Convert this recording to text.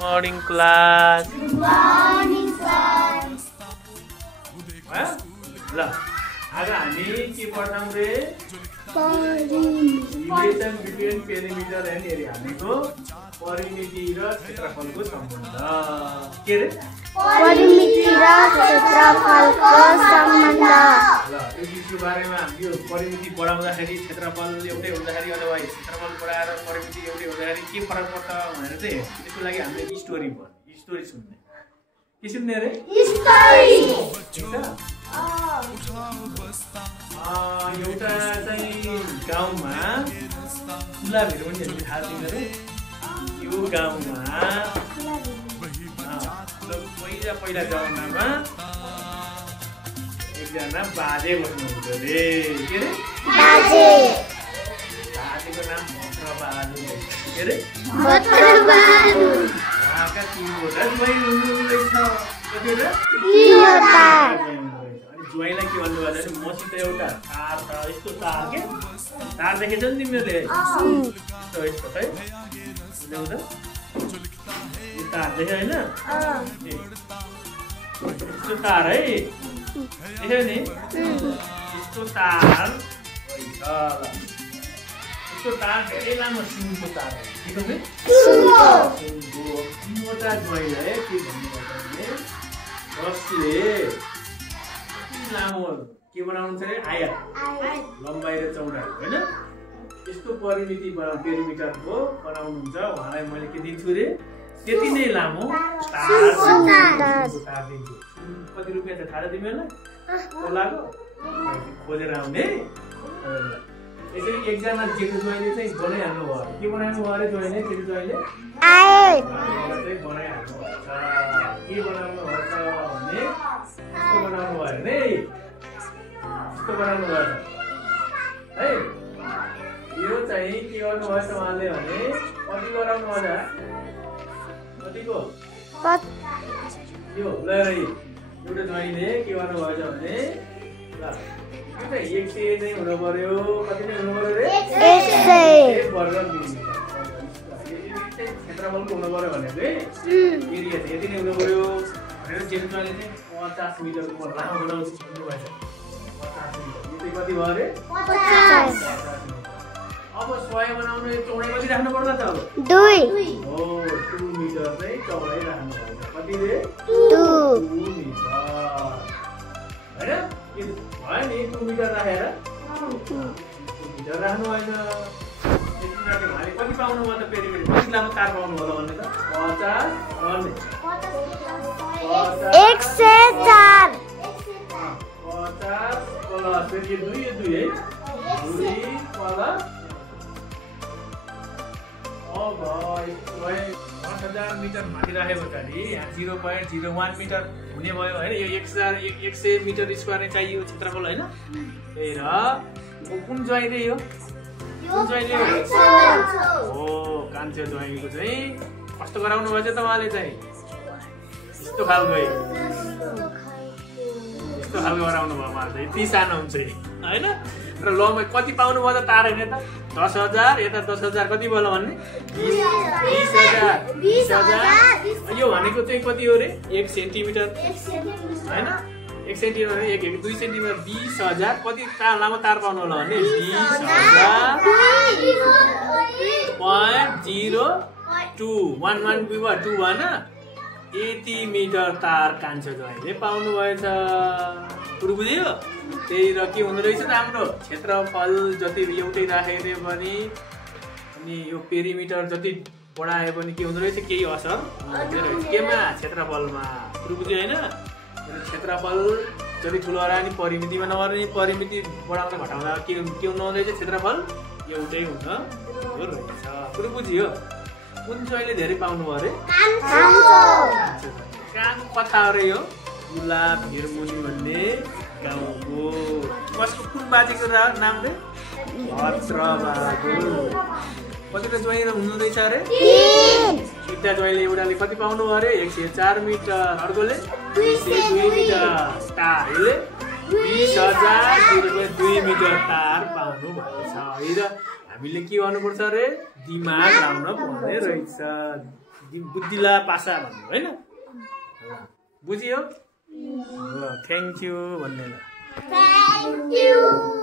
Morning class morning class ल आज हामी के पढ्छौं रे relation between perimeter and area हामीको परिमिति र क्षेत्रफलको सम्बन्ध के रे परिमिति र क्षेत्रफलको सम्बन्ध ल यो विषयको बारेमा यो परिमिति बढाउँदाखेरि क्षेत्रफल एउटै हुँदाखेरि अथवा क्षेत्रफल बढाएर परिमिति एउटै हुँदाखेरि के फरक पर्छ भनेर चाहिँ त्यसको लागि हामीले स्टोरी सुन्ने के सुन्ने रे स्टोरी एउटा चाहिँ गाउँमा खुला भिर पनि हामीले थाहा दिन्छ रे यो गाउँमा पहिला जमानामा एकजना बाजे बस्नुहुन्थ्यो रे के रे बाजेको नाम भद्रबहादुर के रे भद्रबहादुर उहाँका तीनवटा ज्वाइँ हुनुहुँदैछ कतिवटा ज्वाइँलाई के भन्नु भने मसित एउटा तार छ यस्तो तार के तार देखेछ नि तिमीहरूले यस्तो यस्तो है यो तार देख्यो होइन यस्तो तार है देख्यो नि यस्तो तार यस्तो तार धेरै लामो सुनको तार हो तीनवटा ज्वाइँलाई के भन्नुपर्छ भने जसले लामो के बनाउनु छ रे आयात लम्बाइ र चौडाइ होइन यस्तो परिमिति पेरिमिटरको बनाउनुहुन्छ उहाँलाई मैले के दिन्छु रे त्यति नै लामो तार दिन्छु कति रुपियाँ छ थाहा छ तिमीहरूलाई खोलाको खोजेर आउने यसरी एकजना जेठो ज्वाइँले चाहिँ बनाइहाल्नु भयो के बनाइहाल्नु भयो अरे ज्वाइँले जेठो ज्वाइँले चाहिँ बनाइहाल्नु भएछ के बनाउनु भएछ भने यस्तो बनाउनु भयो अरे यस्तो बनाउनु भएछ है यो चाहिँ के गर्नु भएछ उहाँले भने कति गराउनु भएछ कतिको यो ल एउटा ज्वाइँले के गर्नु भएछ भने ल 100 नै हुनु पर्यो कति नै हुनु पर्यो रे 100 वर्ग मिटर क्षेत्रफलको हुनु पर्यो भनेको एरिया चाहिँ यति नै हुनु पर्यो भनेर जेठोले चाहिँ 50 मिटरको लामो बनाउँछु भन्नु भएछ 50 मिटर यो चाहिँ कति भयो रे 50 अब 100 बनाउनु चौडाइ कति राख्नु पर्ला त अब 2 हो 2 मिटर चाहिँ चौडाइ राख्नु पर्छ कति रे 2 मिटर हैन भयो नि 2 मिटर राखेर 2 मिटर राख्नु भएन यति राख्यो भने कति पाउनु भयो त पेरिमिटर कति लामो तार पाउनु होला भन्ने त 104 50 प्लस फेरि यो 2 है 2 प्लस अब 5000 मिटर माथि राखे पछाडि यहाँ 0.01 मिटर हुने भयो हैन यो 100 मिटर स्क्वायर नै चाहियो क्षेत्रफल हैन त्यही र कुन ज्वाइँ रे यो कुन ज्वाइँ रे हो कान्छो ज्वाइँको चाहिँ कस्तो गराउनु भएछ त उहाँले चाहिँ यस्तो खालको गराउनु भयो उहाँले चाहिँ यति सानो हुन्छ हैन र लम्बाइ कति पाउनु भयो त तार हैन त 10000 यता 10000 कति भयो भन्ने 20000 यो भनेको चाहिँ कति हो रे 1 सेन्टिमिटर हैन 1 सेन्टिमिटर 2 सेन्टिमिटर 20000 कति लामो तार पाउनु होला भने 200.02 भएन यति मिटर तार कान्छो ज्वाइँले पाउनु भएछ कुरो बुझ्यो त्यही र के हुँदो रहेछ त हाम्रो क्षेत्रफल जति एउटै राखे पनि अनि यो पेरिमिटर जति बढाए पनि के हुँदो रहेछ केही असर हुँदैन रहेछ केमा क्षेत्रफलमा कुरो बुझ्यो हैन क्षेत्रफल जति ठुलो होला नि परिमितिमा नगर्ने परिमिति बढाउँदा घटाउँदा के हुँदो रहेछ क्षेत्रफल एउटै हुन रहेछ कुरो बुझ्यो कुन ज्वाइँले धेरै पाउनु भयो अरे कहाँको कथा अरे यो गुलाब हिरमुनी भन्ने गाउँको कसको कुन बाजेको नाम रे भद्रबहादुर कतिवटा ज्वाइँ हुनु रहेछ अरे एउटा ज्वाइँले एउटाले कति पाउनु भयो अरे 104 मिटर अर्कोले 202 मिटर तारले 20000 मिटर तार पाउनु भएछ है र हामीले के गर्नुपर्छ रे दिमाग लाउन पर्ने रहेछ बुद्धिला पासा भन्नु होइन बुझियो ल थ्याङ्क यू भन्ने ल Thank you.